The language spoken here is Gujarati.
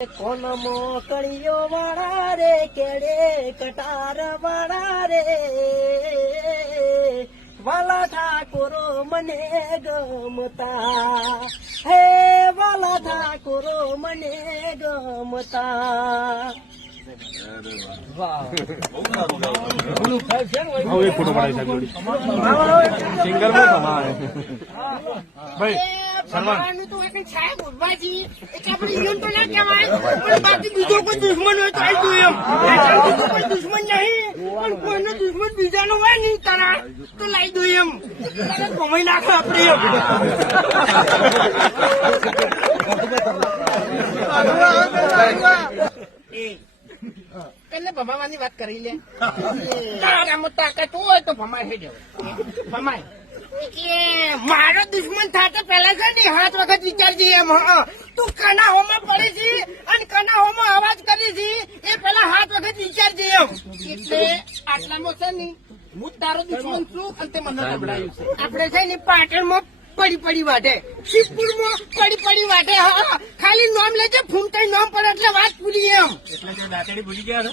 કોન મોકળીઓ વાળા રે કેડે કટાર વાળા રે વાલા ઠાકોરો મને ગમતા હે વાલા ઠાકોરો મને ગમતા સાહેબ ઉભા બાકી બીજો કોઈ દુશ્મન હોય તો આવી એમ કોઈ દુશ્મન નહીં પણ કોઈનો દુશ્મન બીજાનો હોય નહીં તારા તો લાવી દો એમ કમાઈ નાખો આપડે એટલે ભમાવાની વાત કરી લે તારામાં તાકાત હોય તો ભમાય છે ભમાય મારો દુશ્મન થતા પેલા છે ને 7 વખત વિચારજે એમ તું કના હોમાં પડે છે અને કના હોમાં અવાજ કરી છે એ પેલા 7 વખત વિચારજે એમ એટલે આટલામાં છે ને હું તારો દુશ્મન છું અને તે મને નબળાયું છે આપડે છે ને પાટણમાં પડી વાટે શિવપુરમાં પડી વાટે હા ખાલી નામ લેજે ફૂમતાઈ નામ પડે એટલે વાત પૂરી એમ એટલે દાંતડી ભૂલી ગયા